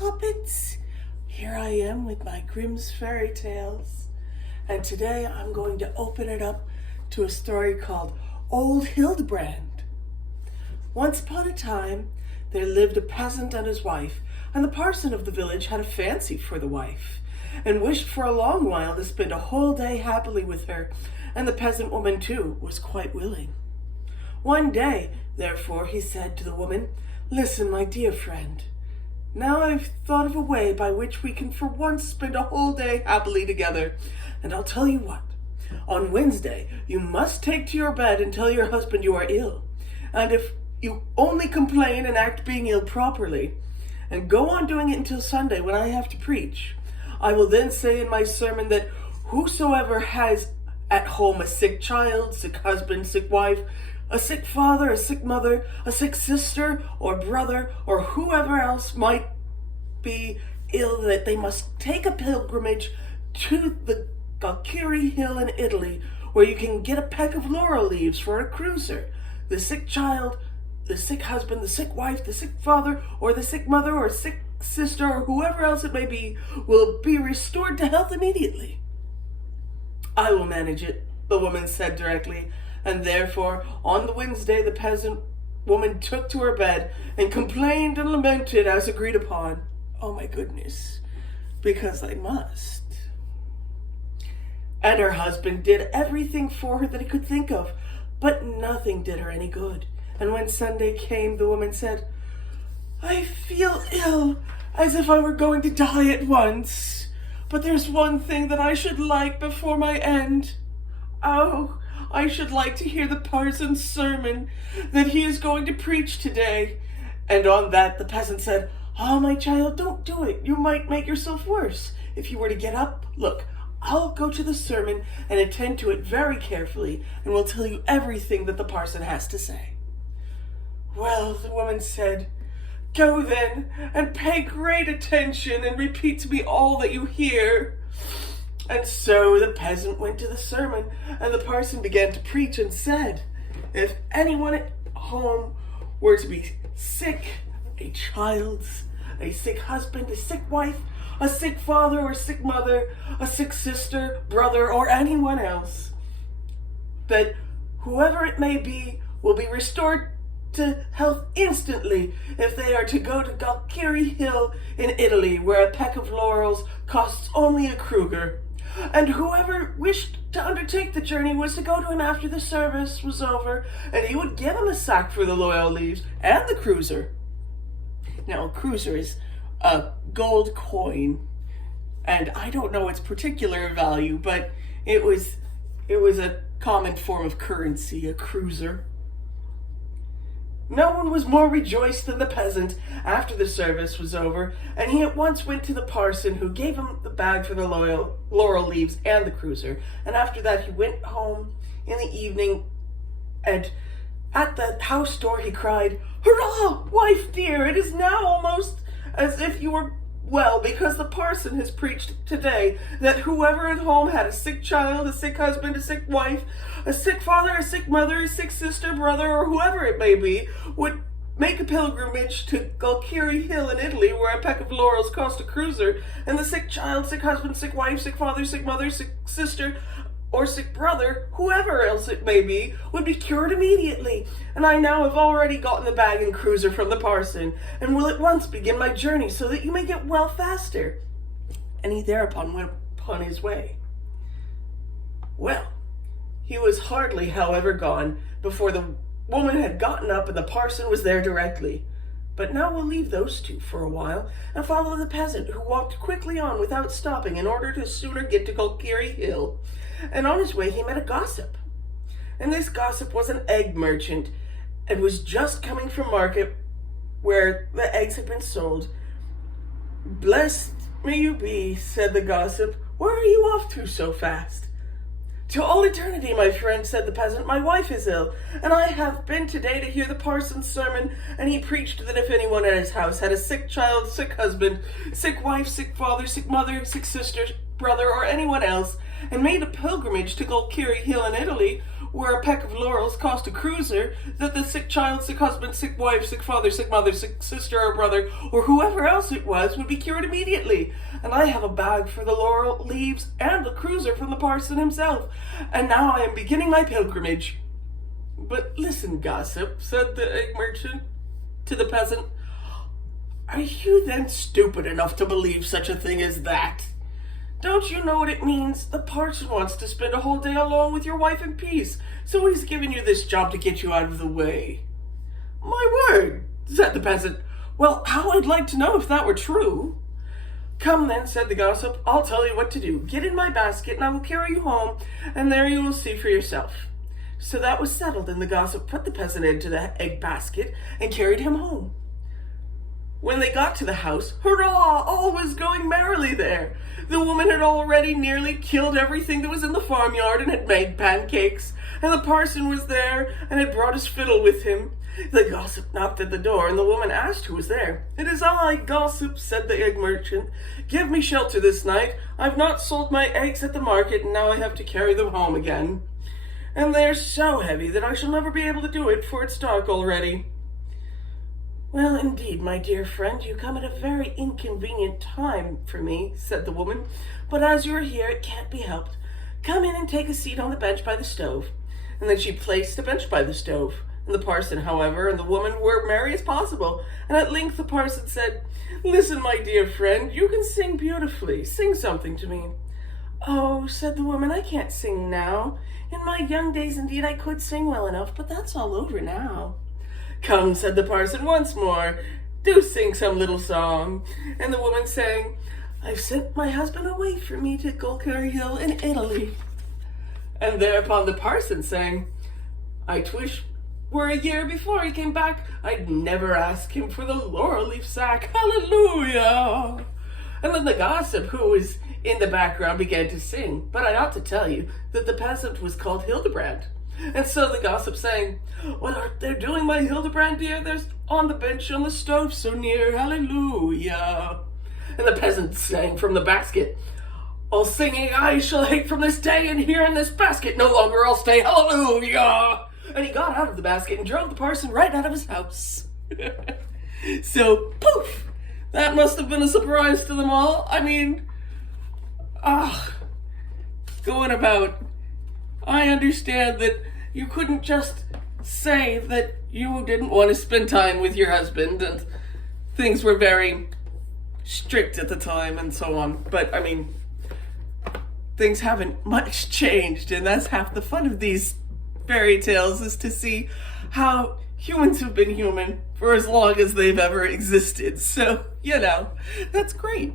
puppets. Here I am with my Grimm's fairy tales. And today I'm going to open it up to a story called Old Hildebrand. Once upon a time, there lived a peasant and his wife, and the parson of the village had a fancy for the wife, and wished for a long while to spend a whole day happily with her, and the peasant woman too was quite willing. One day, therefore, he said to the woman, "Listen, my dear friend, now I've thought of a way by which we can for once spend a whole day happily together, and I'll tell you what. On Wednesday, you must take to your bed and tell your husband you are ill, and if you only complain and act being ill properly, and go on doing it until Sunday when I have to preach, I will then say in my sermon that whosoever has at home a sick child, sick husband, sick wife, a sick father, a sick mother, a sick sister or brother, or whoever else might be ill, that they must take a pilgrimage to the Galkiri Hill in Italy, where you can get a peck of laurel leaves for a cruiser. The sick child, the sick husband, the sick wife, the sick father, or the sick mother, or sick sister, or whoever else it may be, will be restored to health immediately." "I will manage it," the woman said directly, and therefore on the Wednesday the peasant woman took to her bed and complained and lamented as agreed upon. "Oh my goodness, because I must." And her husband did everything for her that he could think of, but nothing did her any good. And when Sunday came, the woman said, "I feel ill, as if I were going to die at once. But there's one thing that I should like before my end. Oh, I should like to hear the parson's sermon that he is going to preach today." And on that the peasant said, "Ah, my child, don't do it. You might make yourself worse. If you were to get up, look, I'll go to the sermon and attend to it very carefully, and will tell you everything that the parson has to say." "Well," the woman said, "go then, and pay great attention, and repeat to me all that you hear." And so the peasant went to the sermon, and the parson began to preach and said, "If anyone at home were to be sick, a child, a sick husband, a sick wife, a sick father or sick mother, a sick sister, brother, or anyone else, that whoever it may be will be restored to health instantly if they are to go to Galkiri Hill in Italy, where a peck of laurels costs only a kruger. And whoever wished to undertake the journey was to go to him after the service was over, and he would give him a sack for the laurel leaves and the cruiser." Now, a cruiser is a gold coin, and I don't know its particular value, but it was a common form of currency, a cruiser. No one was more rejoiced than the peasant after the service was over, and he at once went to the parson, who gave him the bag for the laurel leaves and the cruiser. And after that he went home in the evening, and at the house door he cried, "Hurrah, wife dear, it is now almost as if you were well, because the parson has preached today that whoever at home had a sick child, a sick husband, a sick wife, a sick father, a sick mother, a sick sister, brother, or whoever it may be, would make a pilgrimage to Galkiri Hill in Italy, where a peck of laurels cost a cruiser, and the sick child, sick husband, sick wife, sick father, sick mother, sick sister, or sick brother, whoever else it may be, would be cured immediately. And I now have already gotten the bag and cruiser from the parson, and will at once begin my journey, so that you may get well faster." And he thereupon went upon his way. Well, he was hardly, however, gone before the woman had gotten up, and the parson was there directly. But now we'll leave those two for a while, and follow the peasant, who walked quickly on without stopping, in order to sooner get to Galkiri Hill. And on his way he met a gossip. And this gossip was an egg merchant, and was just coming from market where the eggs had been sold. "Blessed may you be," said the gossip. "Where are you off to so fast?" "To all eternity, my friend," said the peasant. "My wife is ill, and I have been today to hear the parson's sermon, and he preached that if anyone at his house had a sick child, sick husband, sick wife, sick father, sick mother, sick sister, brother, or anyone else, and made a pilgrimage to Galkiri Hill in Italy, where a peck of laurels cost a cruiser, that the sick child, sick husband, sick wife, sick father, sick mother, sick sister or brother, or whoever else it was, would be cured immediately. And I have a bag for the laurel leaves and the cruiser from the parson himself. And now I am beginning my pilgrimage. But listen, gossip, said the egg merchant to the peasant. Are you then stupid enough to believe such a thing as that? Don't you know what it means? The parson wants to spend a whole day alone with your wife in peace, so he's given you this job to get you out of the way. My word, said the peasant. Well, how I'd like to know if that were true. Come then, said the gossip, I'll tell you what to do. Get in my basket and I will carry you home, and there you will see for yourself. So that was settled, and the gossip put the peasant into the egg basket and carried him home. When they got to the house, hurrah! All was going merrily there. The woman had already nearly killed everything that was in the farmyard and had made pancakes, and the parson was there and had brought his fiddle with him. The gossip knocked at the door, and the woman asked who was there. It is I, gossip, said the egg merchant. Give me shelter this night. I've not sold my eggs at the market, and now I have to carry them home again. And they are so heavy that I shall never be able to do it, for it's dark already. Well, indeed, my dear friend, you come at a very inconvenient time for me, said the woman, but as you are here, it can't be helped. Come in and take a seat on the bench by the stove. And then she placed a bench by the stove. And the parson, however, and the woman were merry as possible, and at length the parson said, Listen, my dear friend, you can sing beautifully. Sing something to me. Oh, said the woman, I can't sing now. In my young days, indeed, I could sing well enough, but that's all over now. Come, said the parson once more, do sing some little song. And the woman sang, I've sent my husband away from me to Golgari Hill in Italy. And thereupon the parson sang, I wish were a year before he came back, I'd never ask him for the laurel leaf sack. Hallelujah! And then the gossip, who was in the background, began to sing. But I ought to tell you that the peasant was called Hildebrand. And so the gossip sang, What art thou doing, my Hildebrand dear? There's on the bench on the stove so near, hallelujah. And the peasant sang from the basket, All singing I shall hate from this day, and here in this basket no longer I'll stay, hallelujah. And he got out of the basket and drove the parson right out of his house. So, poof, that must have been a surprise to them all. I mean, going about, I understand that you couldn't just say that you didn't want to spend time with your husband, and things were very strict at the time and so on. But, I mean, things haven't much changed, and that's half the fun of these fairy tales, is to see how humans have been human for as long as they've ever existed. So, that's great.